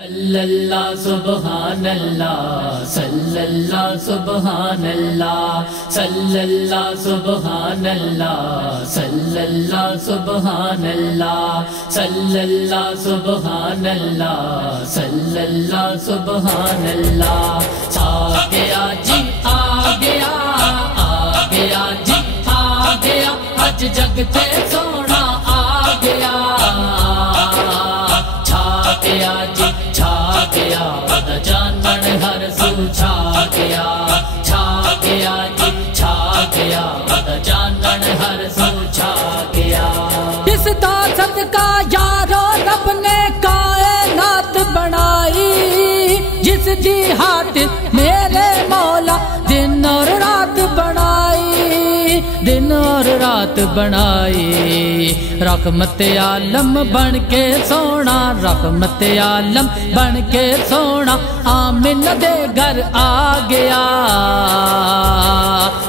اللہ سبحان اللہ صلی اللہ سبحان اللہ صلی اللہ سبحان اللہ صلی اللہ سبحان اللہ صلی اللہ سبحان اللہ صلی اللہ سبحان اللہ آ گیا جی آ گیا جی آ گیا اج جگتے سونا آ گیا چھا گیا جی چھا گیا ودا جانن ہر سو چھا گیا جی چھا گیا ودا جانن ہر سو چھا گیا اس دا صدقہ یارو رب نے کائنات بنائی جس دی خاطر میرے مولا دن اور رات بنائی دن اور رات بنائی رحمت عالم بن کے سونا رحمت عالم بن کے سونا آمن دے گھر آ گیا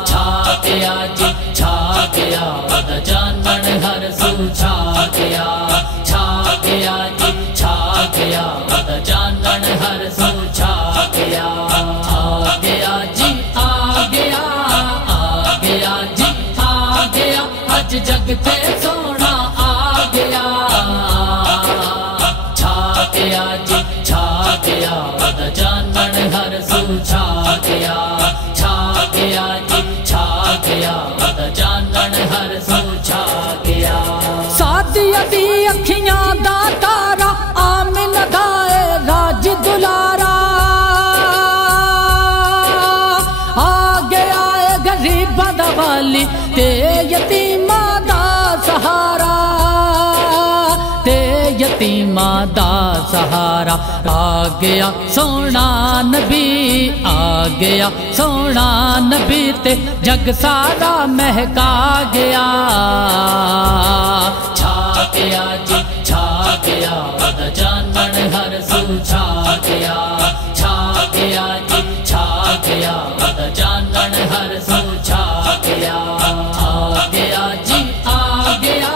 چھا گیا جی چھا گیا ودا جانن ہر سو چھا گیا جی چھا گیا ودا جانن ہر سو چھا گیا آ گیا جی آ گیا جی آ گیا اج جگتے سونا آ گیا چھا گیا جی چھا گیا ودا جانن ہر سو چھا گیا جی چھا گیا ودا جانن ہر سو چھا گیا ساتھیاں دی اکھیاں دا تارا آمن دا اے راج دلارا آ گیا اے غریباں دا والی تے یتیماں دا سہارا تے یتیماں دا سہارا آ گیا سونا نبی آ گیا سونا نبی تے جگ سارا مہکا گیا چھا گیا جی چھا گیا ودا جانن ہر سو چھا گیا جی چھا گیا ودا جانن ہر سو چھا گیا آ گیا جی آ گیا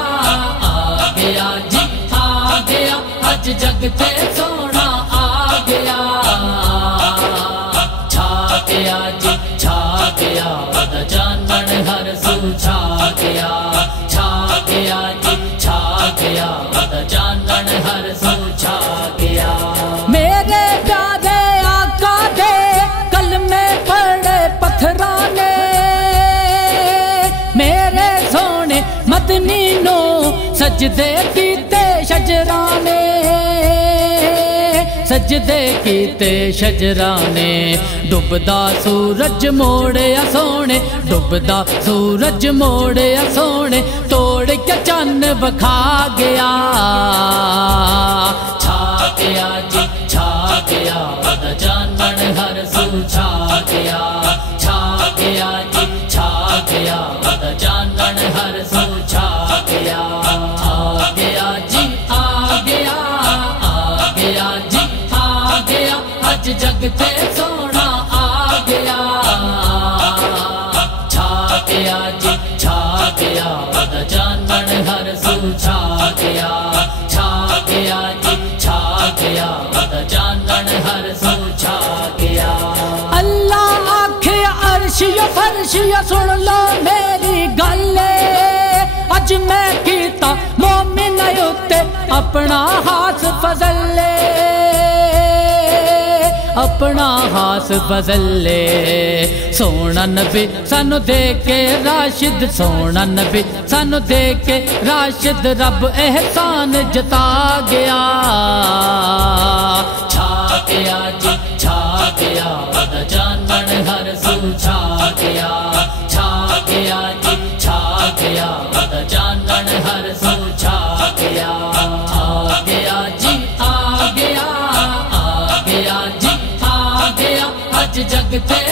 جی آ گیا اج جگتے سونا آ گیا چھا گیا جی چھا گیا ودا جانن ہر سو چھا گیا جی چھا گیا ودا جانن ہر سو چھا گیا میرے پیارے آقا دے کلمے پڑے پتھراں نے میرے سونے مدنی نو سجدے کیتے شجراں نے سجدے کیتے شجراں نے ڈبدا سورج موڑیا سونے ڈبدا سورج موڑیا سونے توڑ کے چن وکھا گیا چھا گیا جی چھا گیا ودا جانن ہر سو چھا گیا جی چھا گیا ودا جانن ہر سو چھا گیا آ گیا جی آ گیا جی آ گیا اج جگتے سونا آ گیا چھا گیا جی چھا گیا ودا جانن ہر سو چھا گیا جی چھا گیا ودا جانن ہر سو چھا گیا اللہ آکھے عرش یا فرش یا سن لو میری گل اج میں کیتا مومن اتے اپنا ہاتھ فضل لے اپنا ہاتھ فضل لے سونا نبی سانو دے کے راشد سونا نبی سانو دے کے راشد رب احسان جتا گیا چھا گیا جی چھا گیا ودا جانن ہر سو چھا گیا جی چھا گیا ودا جانن ہر سو چھا گیا آ گیا جی آ گیا جی آ گیا اج جگتے